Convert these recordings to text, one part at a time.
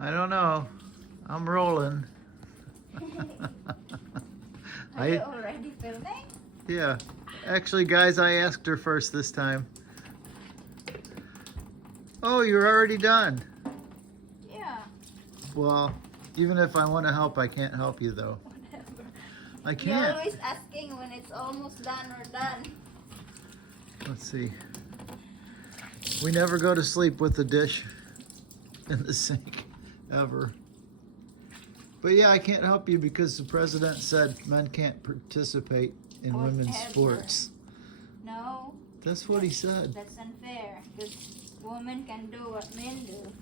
I don't know. I'm rolling. Are you already filming? Yeah. Actually, guys, I asked her first this time. Oh, you're already done. Yeah. Well, even if I want to help, I can't help you though. Whatever. I You're can't. always asking when it's almost done or done. Let's see. We never go to sleep with the dish in the sink, ever. But yeah, I can't help you because the president said men can't participate in women's Whatever. sports. No. That's what he said. That's unfair because women can do what men do.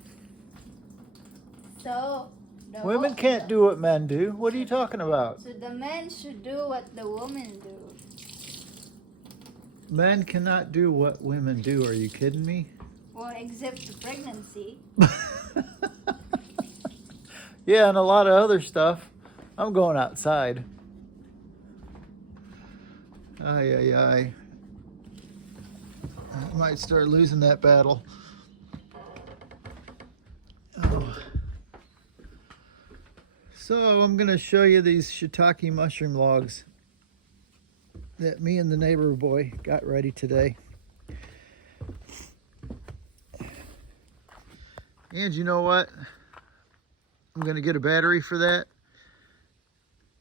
So Women can't do what men do. What are you talking about? So the men should do what the women do. Men cannot do what women do. Are you kidding me? Well, except the pregnancy. Yeah, and a lot of other stuff. I'm going outside. Ay, ay, ay. I might start losing that battle. Oh. So I'm going to show you these shiitake mushroom logs that me and the neighbor boy got ready today. And you know what? I'm going to get a battery for that.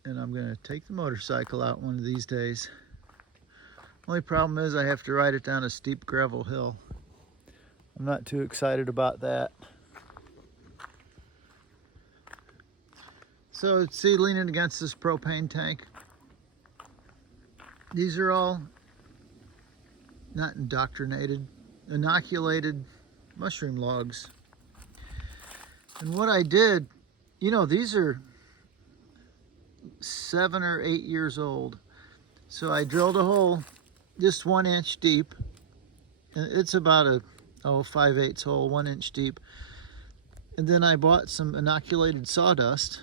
And I'm going to take the motorcycle out one of these days. Only problem is I have to ride it down a steep gravel hill. I'm not too excited about that. So see, leaning against this propane tank, these are all not inoculated mushroom logs. And what I did, you know, these are 7 or 8 years old. So I drilled a hole just 1 inch deep. And it's about a 5/8 hole, 1 inch deep. And then I bought some inoculated sawdust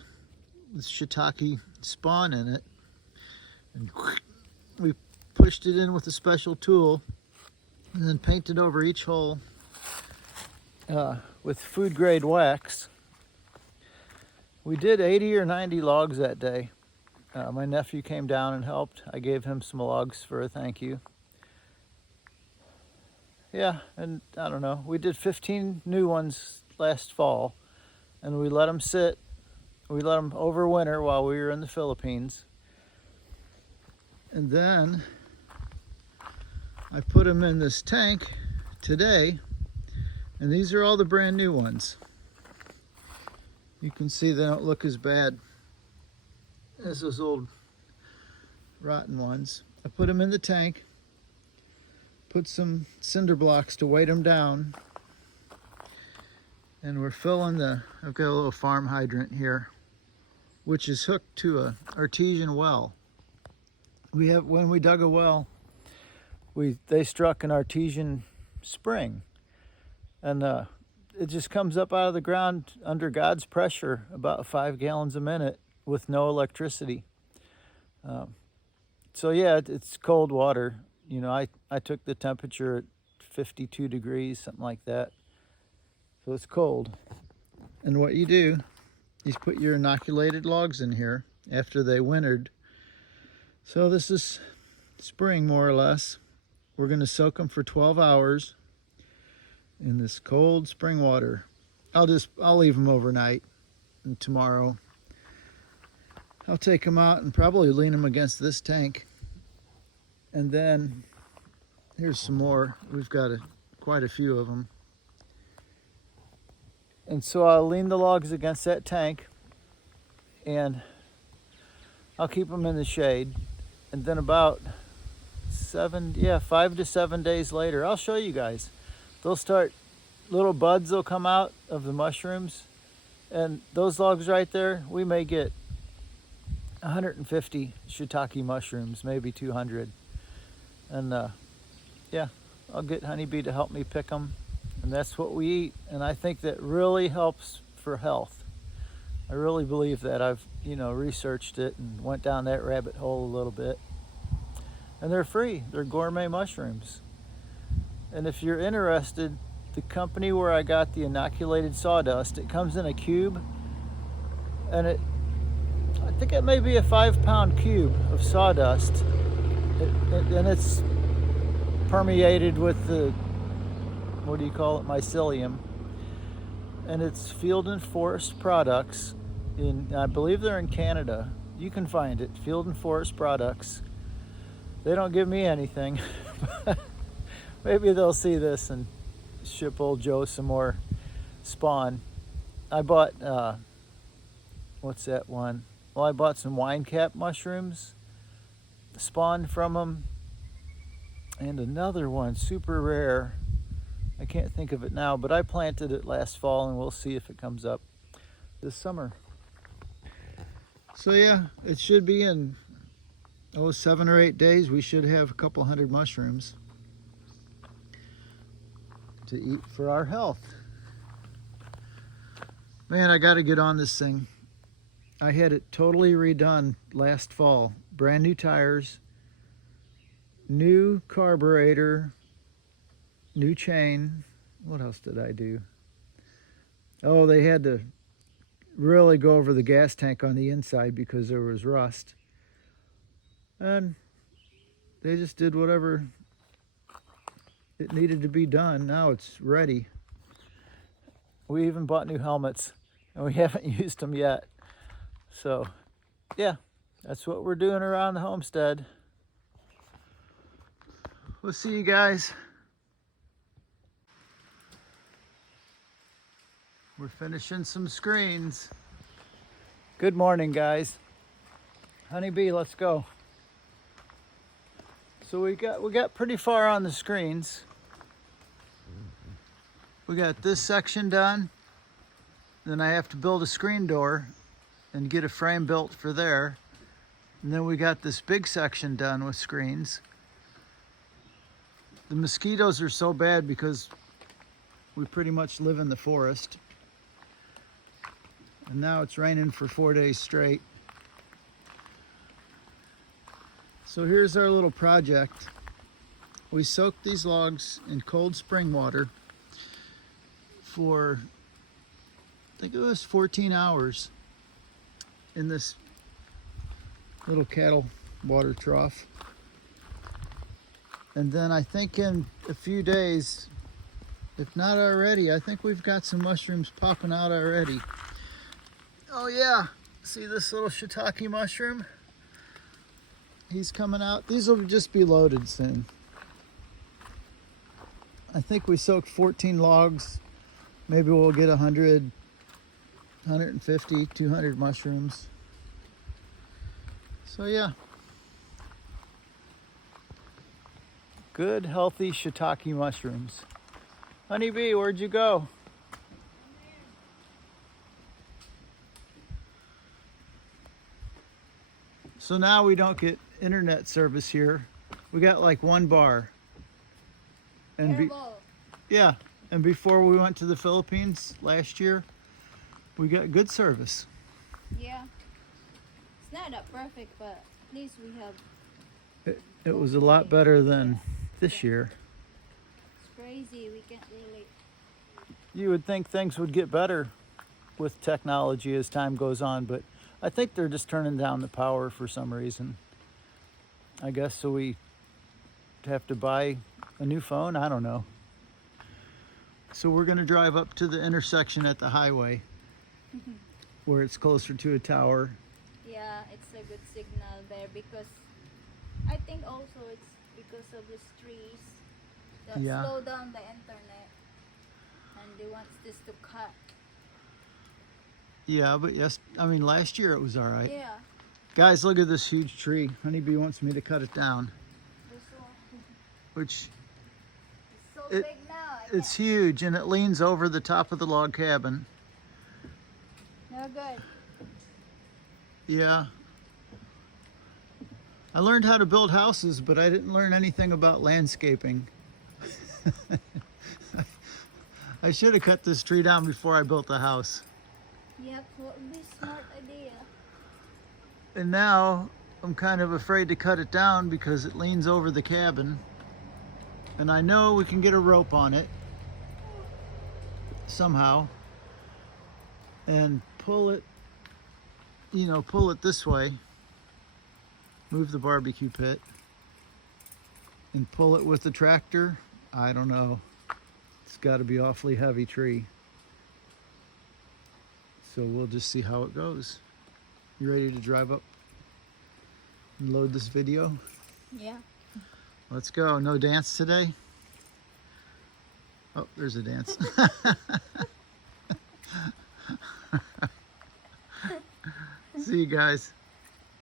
with shiitake spawn in it. And we pushed it in with a special tool and then painted over each hole with food grade wax. We did 80 or 90 logs that day. My nephew came down and helped. I gave him some logs for a thank you. Yeah, and I don't know, we did 15 new ones last fall, and we let them sit. We let them overwinter while we were in the Philippines. And then I put them in this tank today, and these are all the brand new ones. You can see they don't look as bad as those old rotten ones. I put them in the tank, put some cinder blocks to weight them down, and we're filling I've got a little farm hydrant here, which is hooked to a artesian well. When we dug a well, they struck an artesian spring, and it just comes up out of the ground under God's pressure, about 5 gallons a minute with no electricity. So yeah, it's cold water. You know, I took the temperature at 52 degrees, something like that. So it's cold. And what you do is put your inoculated logs in here after they wintered. So this is spring, more or less. We're going to soak them for 12 hours in this cold spring water. I'll leave them overnight, and tomorrow I'll take them out and probably lean them against this tank. And then here's some more. We've got quite a few of them. And so I'll lean the logs against that tank, and I'll keep them in the shade. And then about 5 to 7 days later, I'll show you guys. They'll start, little buds will come out of the mushrooms. And those logs right there, we may get 150 shiitake mushrooms, maybe 200. And yeah, I'll get Honeybee to help me pick them. And that's what we eat. And I think that really helps for health. I really believe that. I've, researched it and went down that rabbit hole a little bit. And they're free. They're gourmet mushrooms. And if you're interested the company where I got the inoculated sawdust, it comes in a cube, and I think it may be a 5-pound cube of sawdust, and it's permeated with the, what do you call it, mycelium, and it's Field and Forest Products, I believe they're in Canada. You can find it, Field and Forest Products. They don't give me anything. Maybe they'll see this and ship old Joe some more spawn. I bought, what's that one? Well, I bought some wine cap mushrooms, spawn from them, and another one, super rare. I can't think of it now, but I planted it last fall, and we'll see if it comes up this summer. So yeah, it should be in 7 or 8 days. We should have a couple hundred mushrooms to eat for our health. Man, I got to get on this thing. I had it totally redone last fall. Brand new tires, new carburetor, new chain. What else did I do? Oh, they had to really go over the gas tank on the inside because there was rust. And they just did whatever it needed to be done. Now it's ready. We even bought new helmets, and we haven't used them yet. So, yeah, that's what we're doing around the homestead. We'll see you guys. We're finishing some screens. Good morning, guys. Honeybee, let's go. So we got pretty far on the screens. We got this section done. Then I have to build a screen door and get a frame built for there. And then we got this big section done with screens. The mosquitoes are so bad because we pretty much live in the forest. And now it's raining for 4 days straight. So here's our little project. We soaked these logs in cold spring water for, I think it was 14 hours in this little cattle water trough. And then I think in a few days, if not already, I think we've got some mushrooms popping out already. Oh yeah, see this little shiitake mushroom? He's coming out. These will just be loaded soon. I think we soaked 14 logs. Maybe we'll get 100, 150, 200 mushrooms. So yeah. Good, healthy shiitake mushrooms. Honeybee, where'd you go? So now we don't get internet service here. We got like one bar. And yeah, and before we went to the Philippines last year, we got good service. Yeah. It's not that perfect, but at least we have. It was a lot better than this year. It's crazy. We can't really. You would think things would get better with technology as time goes on, but I think they're just turning down the power for some reason. I guess so we have to buy a new phone? I don't know. So we're going to drive up to the intersection at the highway where it's closer to a tower. Yeah, it's a good signal there because I think also it's because of these trees that slow down the internet and they want this to cut. Yeah, but yes, I mean last year it was all right. Yeah. Guys, look at this huge tree. Honeybee wants me to cut it down. This one. Which It's so big now. it's huge and it leans over the top of the log cabin. No good. Yeah. I learned how to build houses, but I didn't learn anything about landscaping. I should have cut this tree down before I built the house. Yep, what would be a smart idea? And now I'm kind of afraid to cut it down because it leans over the cabin. And I know we can get a rope on it. somehow and pull it, pull it this way, move the barbecue pit and pull it with the tractor. I don't know. It's got to be awfully heavy tree. So we'll just see how it goes. You ready to drive up and load this video? Yeah. Let's go. No dance today? Oh, there's a dance. See you guys.